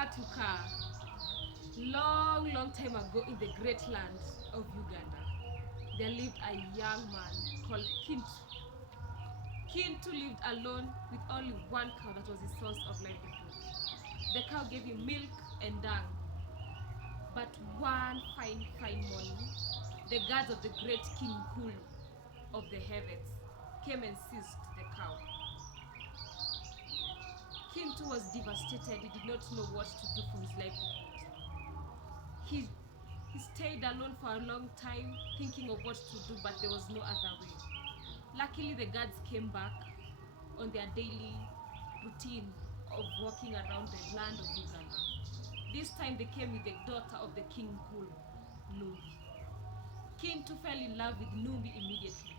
Karatuka. Long time ago in the great land of Uganda, there lived a young man called Kintu. Kintu lived alone with only one cow that was his source of livelihood. The cow gave him milk and dung. But one fine morning, the gods of the great King Hulu of the heavens came and seized the cow. Kintu was devastated. He did not know what to do for his livelihood. He stayed alone for a long time, thinking of what to do, but there was no other way. Luckily, the guards came back on their daily routine of walking around the land of Uganda. This time they came with the daughter of the King Hulu, Nambi. Kintu fell in love with Nambi immediately.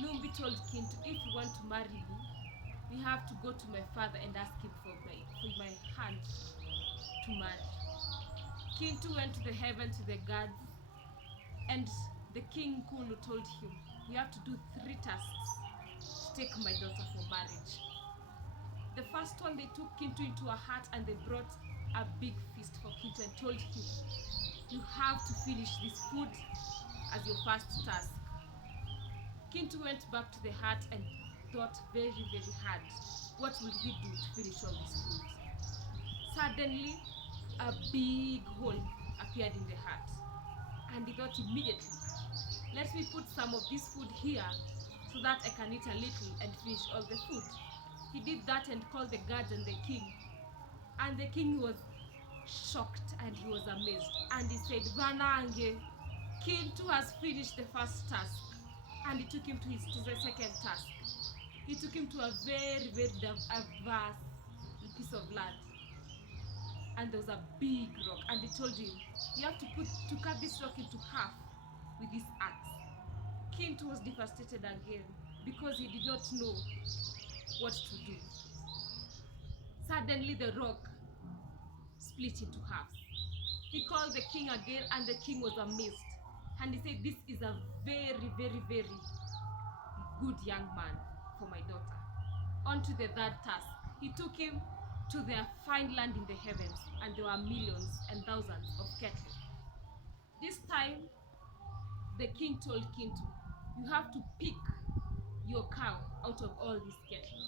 Nambi told Kintu, if you want to marry me, we have to go to my father and ask him for my hand to marry. Kintu went to the heaven to the gods, and the King Hulu told him, we have to do 3 tasks to take my daughter for marriage. The first one, they took Kintu into a hut and they brought a big feast for Kintu and told him, you have to finish this food as your first task. Kintu went back to the hut and thought very hard, what will he do to finish all this food? Suddenly, a big hole appeared in the hut, and he thought immediately, let me put some of this food here so that I can eat a little and finish all the food. He did that and called the guards and the king. And the king was shocked and he was amazed. And he said, Vanange, Kintu has finished the first task. And he took him to the second task. He took him to a very vast piece of land. And there was a big rock. And he told him, you have to cut this rock into half with this axe. Kintu was devastated again because he did not know what to do. Suddenly the rock split into half. He called the king again and the king was amazed. And he said, this is a very good young man for my daughter. On to the third task. He took him to their fine land in the heavens, and there were millions and thousands of cattle. This time, the king told Kintu, you have to pick your cow out of all these cattle.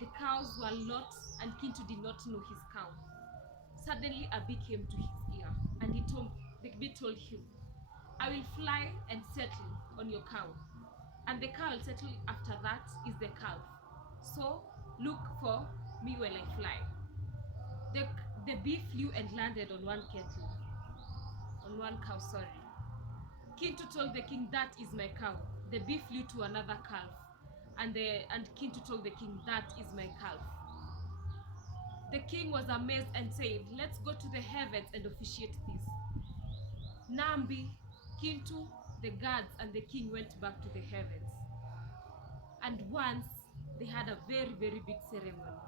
The cows were lots and Kintu did not know his cow. Suddenly a bee came to his ear and the bee told him, I will fly and settle on your cow, and the cow will settle after that is the calf. So look for me when I fly. The bee flew and landed on one cow. Kintu told the king, that is my cow. The bee flew to another calf, and Kintu told the king, that is my calf. The king was amazed and said, let's go to the heavens and officiate this. Nambi, Kintu, the gods, and the king went back to the heavens. And once they had a very big ceremony.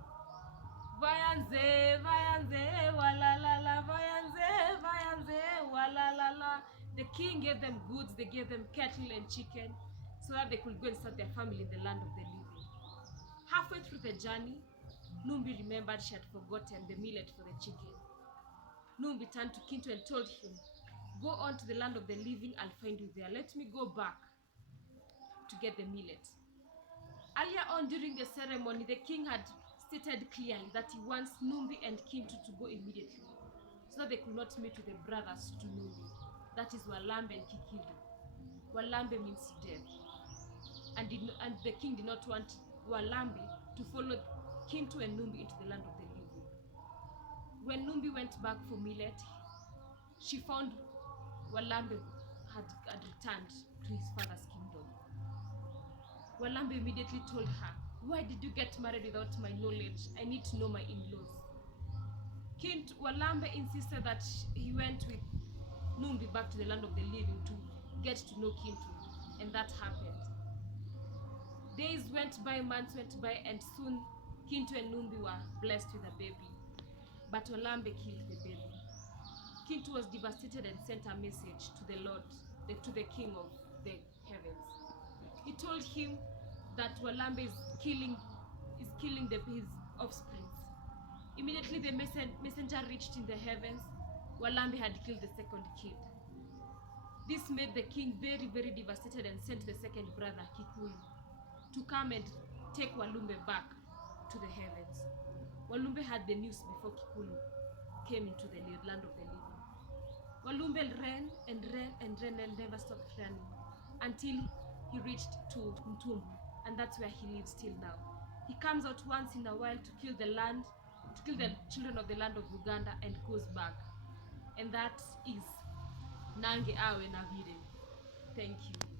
Vayanze, vayanze, walalala, vayanze, vayanze, walalala. The king gave them goods, they gave them cattle and chicken, so that they could go and start their family in the land of the living. Halfway through the journey, Nambi remembered she had forgotten the millet for the chicken. Nambi turned to Kintu and told him, go on to the land of the living, I'll find you there. Let me go back to get the millet. Earlier on during the ceremony, the king had stated clearly that he wants Nambi and Kintu to go immediately, so that they could not meet with the brothers to Nambi. That is Walambe and Kikidu. Walambe means death. And the king did not want Walambe to follow Kintu and Nambi into the land of the living. When Nambi went back for millet, she found Walambe had returned to his father's kingdom. Walambe immediately told her, why did you get married without my knowledge? I need to know my in-laws. Walambe insisted that he went with Nambi back to the land of the living to get to know Kintu, and that happened. Days went by, months went by, and soon Kintu and Nambi were blessed with a baby. But Walambe killed the baby. Kintu was devastated and sent a message to the Lord, to the King of the heavens. He told him that Walambe is killing his offspring. Immediately the messenger reached in the heavens. Walambe had killed the second kid. This made the king very, very devastated and sent the second brother, Kikuyu, to come and take Walumbe back to the heavens. Walumbe had the news before Kikuyu came into the land of the living. Walumbe ran and ran and ran and never stopped running until he reached to Mtumbu, and that's where he lives till now. He comes out once in a while to kill the children of the land of Uganda and goes back. And that is Nange Awe Navire. Thank you.